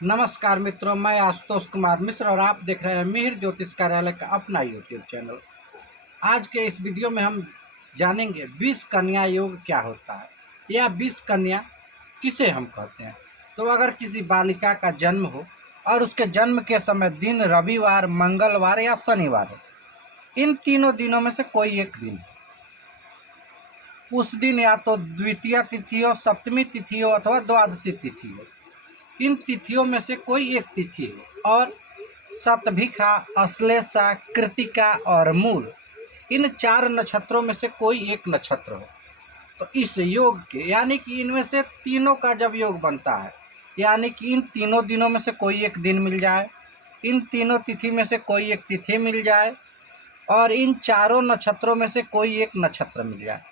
नमस्कार मित्रों, मैं आशुतोष कुमार मिश्र और आप देख रहे हैं मिहिर ज्योतिष कार्यालय का अपना यूट्यूब चैनल। आज के इस वीडियो में हम जानेंगे 20 कन्या योग क्या होता है या 20 कन्या किसे हम कहते हैं। तो अगर किसी बालिका का जन्म हो और उसके जन्म के समय दिन रविवार, मंगलवार या शनिवार हो, इन तीनों दिनों में से कोई एक दिन, उस दिन या तो द्वितीय तिथि हो, सप्तमी तिथि हो अथवा द्वादशी तिथि हो, इन तिथियों में से कोई एक तिथि हो और शतभिखा, अश्लेषा, कृतिका और मूल, इन 4 नक्षत्रों में से कोई एक नक्षत्र हो, तो इस योग के यानी कि इनमें से तीनों का जब योग बनता है, यानी कि इन तीनों दिनों में से कोई एक दिन मिल जाए, इन तीनों तिथि में से कोई एक तिथि मिल जाए और इन चारों नक्षत्रों में से कोई एक नक्षत्र मिल जाए,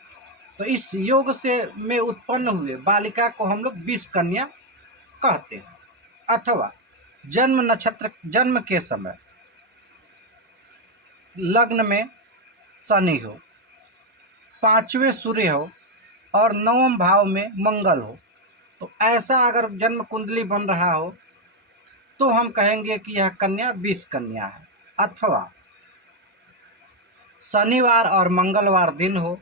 तो इस योग से में उत्पन्न हुए बालिका को हम लोग 20 कन्या कहते हैं। अथवा जन्म नक्षत्र, जन्म के समय लग्न में शनि हो, 5वें सूर्य हो और 9वें भाव में मंगल हो, तो ऐसा अगर जन्म कुंडली बन रहा हो तो हम कहेंगे कि यह कन्या 20 कन्या है। अथवा शनिवार और मंगलवार दिन हो,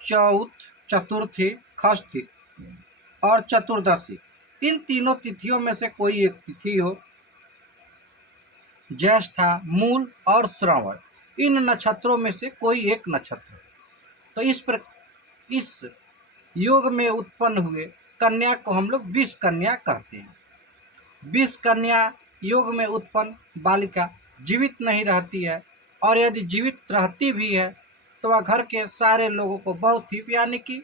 चौथ, चतुर्थी, षष्ठी और चतुर्दशी, इन तीनों तिथियों में से कोई एक तिथि हो, ज्येष्ठा, मूल और श्रवण, इन नक्षत्रों में से कोई एक नक्षत्र, तो इस योग में उत्पन्न हुए कन्या को हम लोग 20 कन्या कहते हैं। 20 कन्या योग में उत्पन्न बालिका जीवित नहीं रहती है और यदि जीवित रहती भी है तो वह घर के सारे लोगों को बहुत ही यानी कि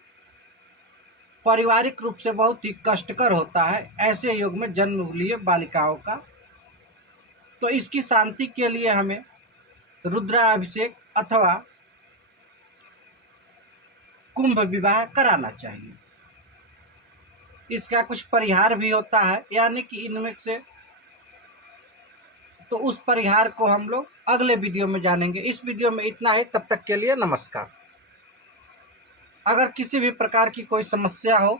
पारिवारिक रूप से बहुत ही कष्टकर होता है ऐसे योग में जन्म लिए बालिकाओं का। तो इसकी शांति के लिए हमें रुद्राभिषेक अथवा कुंभ विवाह कराना चाहिए। इसका कुछ परिहार भी होता है, यानी कि इनमें से, तो उस परिहार को हम लोग अगले वीडियो में जानेंगे। इस वीडियो में इतना ही, तब तक के लिए नमस्कार। अगर किसी भी प्रकार की कोई समस्या हो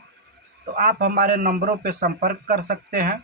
तो आप हमारे नंबरों पर संपर्क कर सकते हैं।